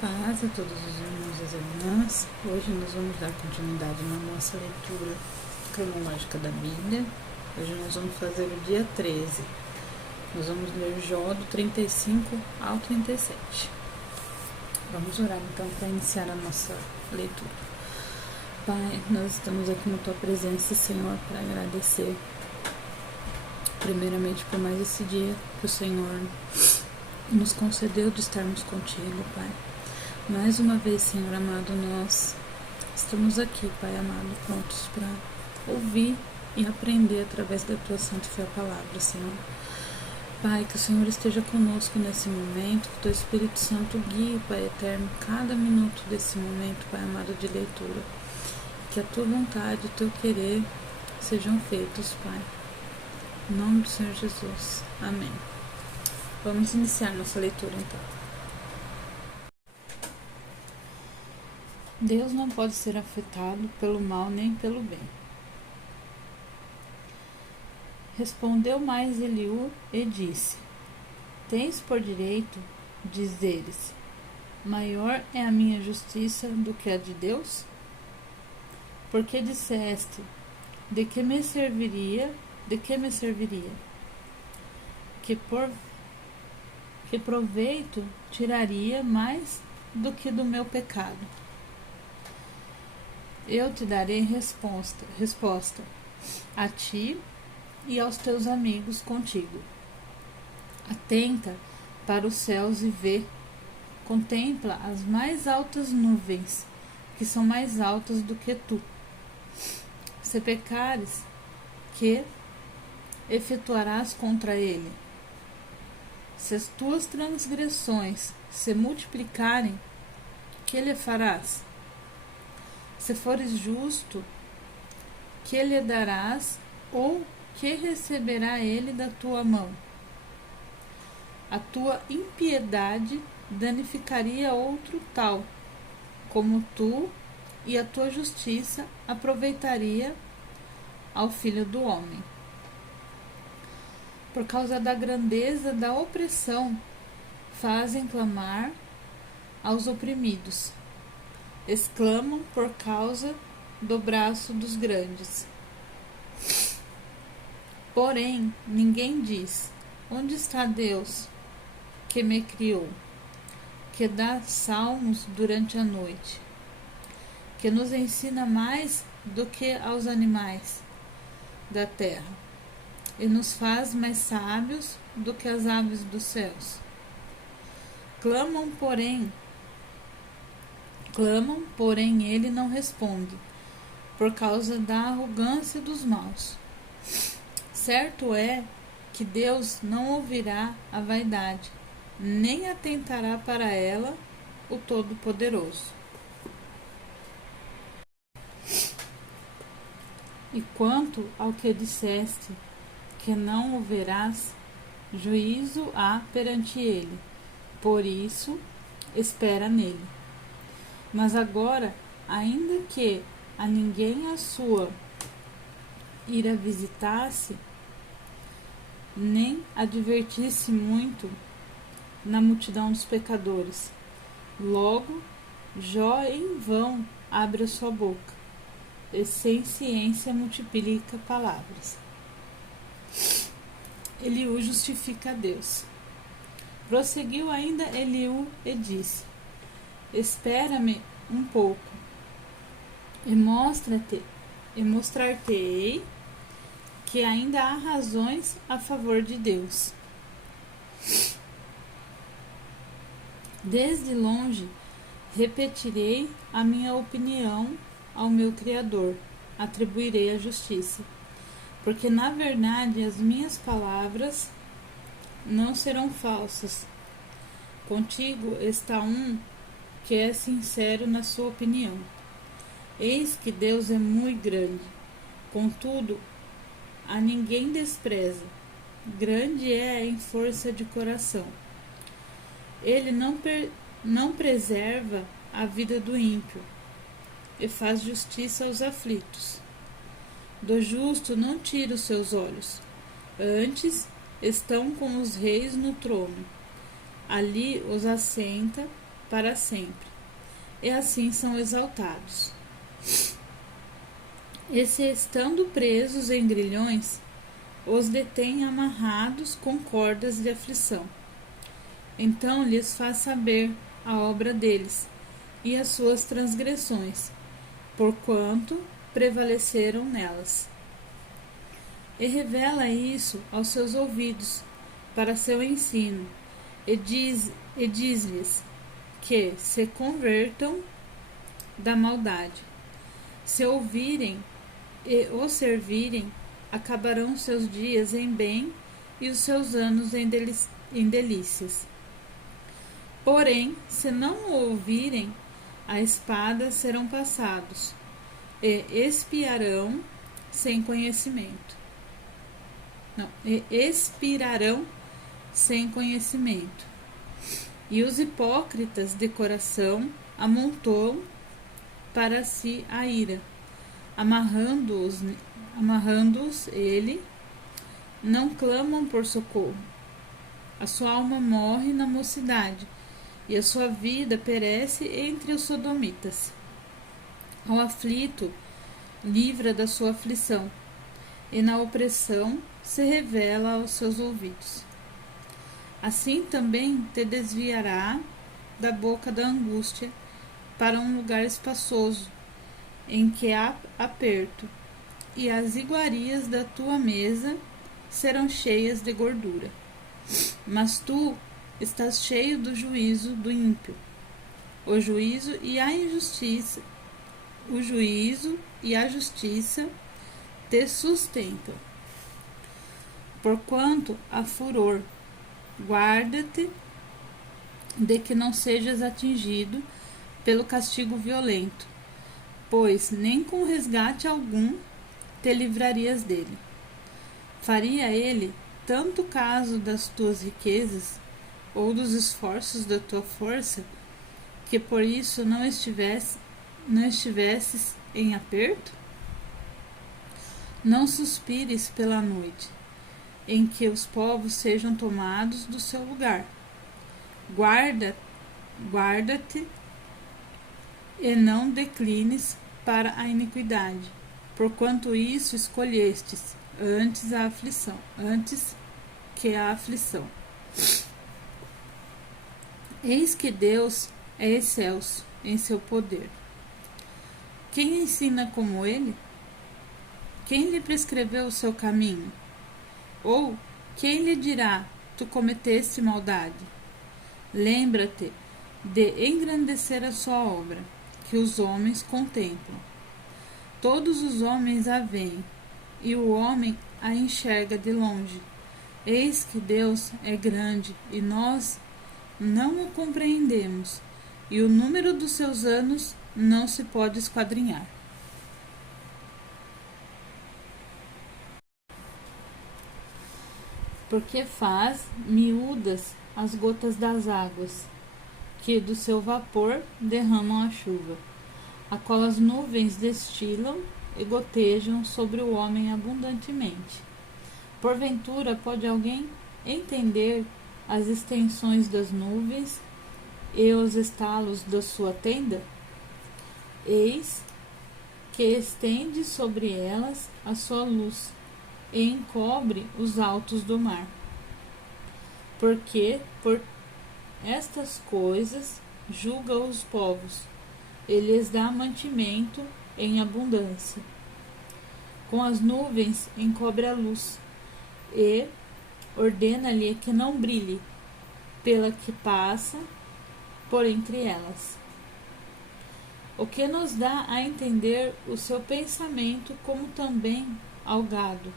Paz a todos os irmãos e as irmãs. Hoje nós vamos dar continuidade na nossa leitura cronológica da Bíblia. Hoje nós vamos fazer o dia 13. Nós vamos ler Jó do 35 ao 37. Vamos orar então para iniciar a nossa leitura. Pai, nós estamos aqui na Tua presença, Senhor, para agradecer primeiramente por mais esse dia que o Senhor nos concedeu de estarmos contigo, Pai. Mais uma vez, Senhor amado, nós estamos aqui, Pai amado, prontos para ouvir e aprender através da Tua Santa e Fiel Palavra, Senhor. Pai, que o Senhor esteja conosco nesse momento, que o Teu Espírito Santo guie, Pai eterno, cada minuto desse momento, Pai amado, de leitura. Que a Tua vontade e o Teu querer sejam feitos, Pai. Em nome do Senhor Jesus. Amém. Vamos iniciar nossa leitura, então. Deus não pode ser afetado pelo mal nem pelo bem. Respondeu mais Eliú e disse: Tens por direito dizeres: maior é a minha justiça do que a de Deus? Porque disseste: de que me serviria? Que proveito tiraria mais do que do meu pecado? Eu te darei resposta a ti e aos teus amigos contigo. Atenta para os céus e vê, contempla as mais altas nuvens, que são mais altas do que tu. Se pecares, que efetuarás contra ele? Se as tuas transgressões se multiplicarem, que lhe farás? Se fores justo, que lhe darás, ou que receberá ele da tua mão? A tua impiedade danificaria outro tal, como tu, e a tua justiça aproveitaria ao filho do homem. Por causa da grandeza da opressão, fazem clamar aos oprimidos. Exclamam por causa do braço dos grandes. Porém, ninguém diz: onde está Deus que me criou, que dá salmos durante a noite, que nos ensina mais do que aos animais da terra, e nos faz mais sábios do que as aves dos céus? Clamam, porém ele não responde, por causa da arrogância dos maus. Certo é que Deus não ouvirá a vaidade, nem atentará para ela o Todo-Poderoso. E quanto ao que disseste, que não o verás, juízo há perante ele, por isso espera nele. Mas agora, ainda que a ninguém a sua ira visitasse, nem advertisse muito na multidão dos pecadores, logo Jó em vão abre a sua boca, e sem ciência multiplica palavras. Eliú justifica a Deus. Prosseguiu ainda Eliú e disse: espera-me um pouco, e mostrar-te-ei que ainda há razões a favor de Deus. Desde longe repetirei a minha opinião ao meu Criador, atribuirei a justiça, porque na verdade as minhas palavras não serão falsas. Contigo está um que é sincero na sua opinião. Eis que Deus é muito grande, contudo a ninguém despreza. Grande é em força de coração. Ele não preserva a vida do ímpio, e faz justiça aos aflitos. Do justo não tira os seus olhos, antes estão com os reis no trono. Ali os assenta para sempre, e assim são exaltados. E se estando presos em grilhões, os detém amarrados com cordas de aflição. Então lhes faz saber a obra deles e as suas transgressões, porquanto prevaleceram nelas. E revela isso aos seus ouvidos, para seu ensino, e diz-lhes que se convertam da maldade. Se ouvirem e o servirem, acabarão seus dias em bem e os seus anos em delícias. Porém, se não o ouvirem, a espada serão passados, e expirarão sem conhecimento. Expirarão sem conhecimento. E os hipócritas de coração amontoam para si a ira, amarrando-os ele, não clamam por socorro. A sua alma morre na mocidade, e a sua vida perece entre os sodomitas. Ao aflito, livra da sua aflição, e na opressão se revela aos seus ouvidos. Assim também te desviará da boca da angústia para um lugar espaçoso, em que há aperto, e as iguarias da tua mesa serão cheias de gordura. Mas tu estás cheio do juízo do ímpio. O juízo e a justiça te sustentam. Porquanto há furor, guarda-te de que não sejas atingido pelo castigo violento, pois nem com resgate algum te livrarias dele. Faria ele tanto caso das tuas riquezas ou dos esforços da tua força, que por isso não estivesses em aperto? Não suspires pela noite, em que os povos sejam tomados do seu lugar. Guarda-te e não declines para a iniquidade, porquanto isso escolhestes antes que a aflição. Eis que Deus é excelso em seu poder. Quem ensina como ele? Quem lhe prescreveu o seu caminho? Ou quem lhe dirá, tu cometeste maldade? Lembra-te de engrandecer a sua obra, que os homens contemplam. Todos os homens a veem, e o homem a enxerga de longe. Eis que Deus é grande, e nós não o compreendemos, e o número dos seus anos não se pode esquadrinhar. Porque faz miúdas as gotas das águas, que do seu vapor derramam a chuva, a qual as nuvens destilam e gotejam sobre o homem abundantemente. Porventura pode alguém entender as extensões das nuvens e os estalos da sua tenda? Eis que estende sobre elas a sua luz e encobre os altos do mar. Porque por estas coisas julga os povos e lhes dá mantimento em abundância. Com as nuvens encobre a luz e ordena-lhe que não brilhe, pela que passa por entre elas. O que nos dá a entender o seu pensamento, como também ao gado,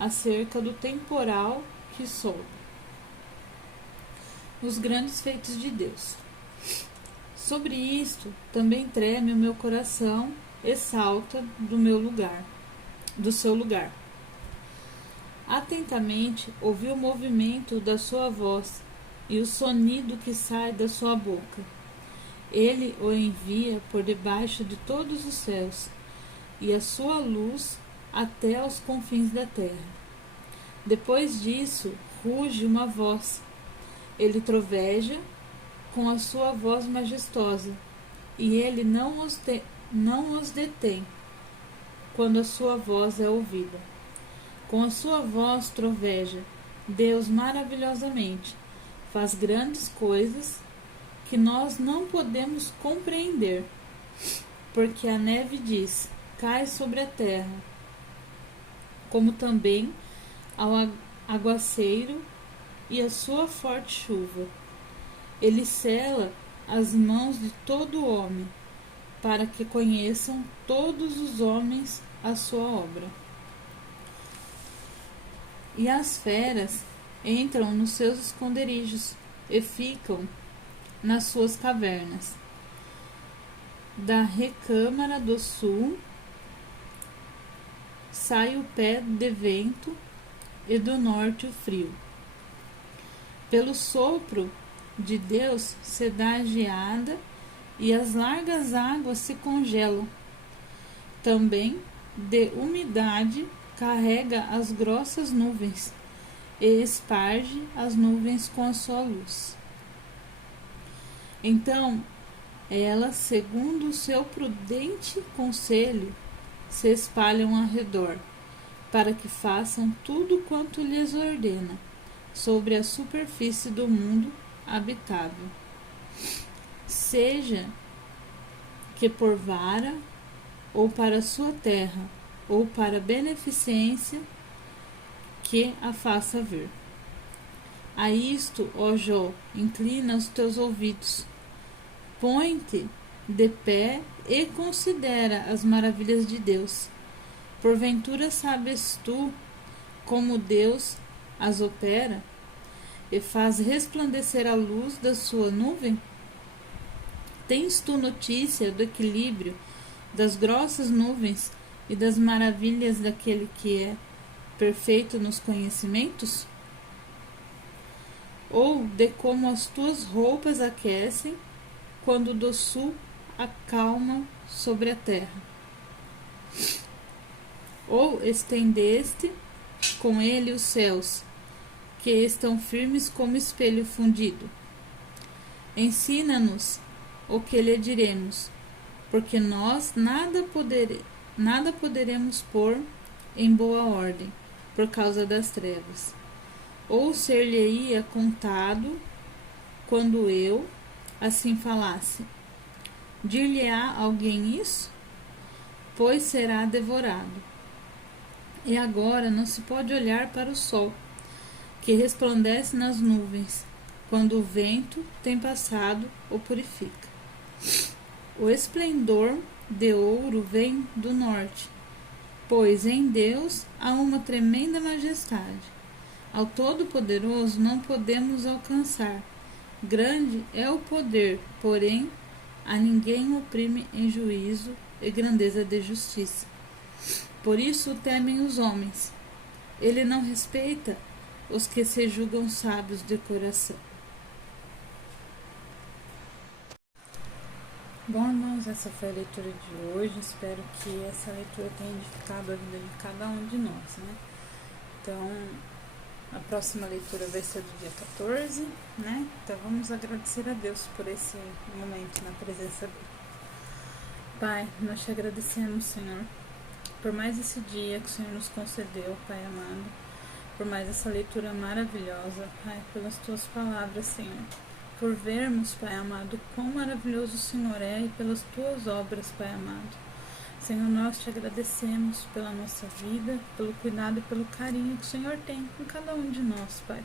acerca do temporal que soube. Os grandes feitos de Deus. Sobre isto também treme o meu coração e salta do seu lugar. Atentamente ouvi o movimento da sua voz e o sonido que sai da sua boca. Ele o envia por debaixo de todos os céus, e a sua luz até aos confins da terra. Depois disso, ruge uma voz. Ele troveja com a sua voz majestosa, e ele não os detém quando a sua voz é ouvida. Com a sua voz troveja Deus maravilhosamente, faz grandes coisas que nós não podemos compreender, porque a neve diz, cai sobre a terra, como também ao aguaceiro e a sua forte chuva. Ele sela as mãos de todo homem, para que conheçam todos os homens a sua obra. E as feras entram nos seus esconderijos e ficam nas suas cavernas. Da recâmara do sul sai o pé de vento e do norte o frio. Pelo sopro de Deus se dá a geada e as largas águas se congelam. Também de umidade carrega as grossas nuvens e esparge as nuvens com a sua luz. Então, elas, segundo o seu prudente conselho, se espalham ao redor, para que façam tudo quanto lhes ordena, sobre a superfície do mundo habitável. Seja que por vara, ou para sua terra, ou para beneficência, que a faça vir. A isto, ó Jó, inclina os teus ouvidos, põe-te de pé e considera as maravilhas de Deus. Porventura sabes tu como Deus as opera e faz resplandecer a luz da sua nuvem? Tens tu notícia do equilíbrio das grossas nuvens e das maravilhas daquele que é perfeito nos conhecimentos? Ou de como as tuas roupas aquecem quando do sul acalma sobre a terra? Ou estendeste com ele os céus, que estão firmes como espelho fundido? Ensina-nos o que lhe diremos, porque nós nada poderemos pôr em boa ordem por causa das trevas. Ou ser-lhe-ia contado quando eu assim falasse? Dir-lhe-á alguém isso? Pois será devorado. E agora não se pode olhar para o sol, que resplandece nas nuvens, quando o vento tem passado, o purifica. O esplendor de ouro vem do norte, pois em Deus há uma tremenda majestade. Ao Todo-Poderoso não podemos alcançar. Grande é o poder, porém a ninguém oprime em juízo e grandeza de justiça. Por isso temem os homens. Ele não respeita os que se julgam sábios de coração. Bom, irmãos, essa foi a leitura de hoje. Espero que essa leitura tenha edificado a vida de cada um de nós, né? Então, a próxima leitura vai ser do dia 14, né? Então, vamos agradecer a Deus por esse momento na presença dele. Pai, nós te agradecemos, Senhor, por mais esse dia que o Senhor nos concedeu, Pai amado, por mais essa leitura maravilhosa, Pai, pelas tuas palavras, Senhor, por vermos, Pai amado, quão maravilhoso o Senhor é e pelas tuas obras, Pai amado. Senhor, nós te agradecemos pela nossa vida, pelo cuidado e pelo carinho que o Senhor tem com cada um de nós, Pai.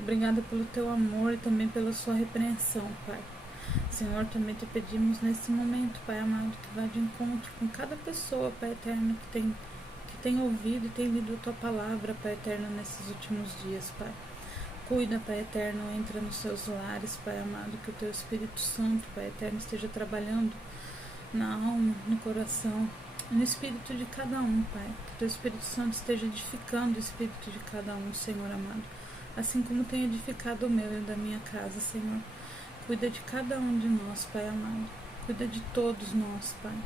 Obrigada pelo teu amor e também pela sua repreensão, Pai. Senhor, também te pedimos nesse momento, Pai amado, que vá de encontro com cada pessoa, Pai eterno, que tem ouvido e tem lido a tua palavra, Pai eterno, nesses últimos dias, Pai. Cuida, Pai eterno, entra nos seus lares, Pai amado, que o teu Espírito Santo, Pai eterno, esteja trabalhando na alma, no coração, no espírito de cada um, Pai. Que o teu Espírito Santo esteja edificando o espírito de cada um, Senhor amado, assim como tem edificado o meu e o da minha casa, Senhor. Cuida de cada um de nós, Pai amado. Cuida de todos nós, Pai.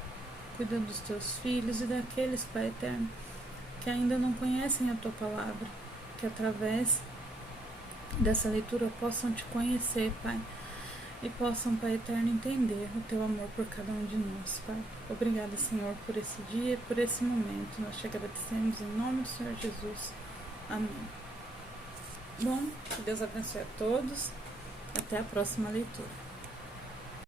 Cuida dos teus filhos e daqueles, Pai eterno, que ainda não conhecem a tua palavra, que através dessa leitura possam te conhecer, Pai, e possam, Pai eterno, entender o Teu amor por cada um de nós, Pai. Obrigada, Senhor, por esse dia e por esse momento. Nós te agradecemos em nome do Senhor Jesus. Amém. Bom, que Deus abençoe a todos. Até a próxima leitura.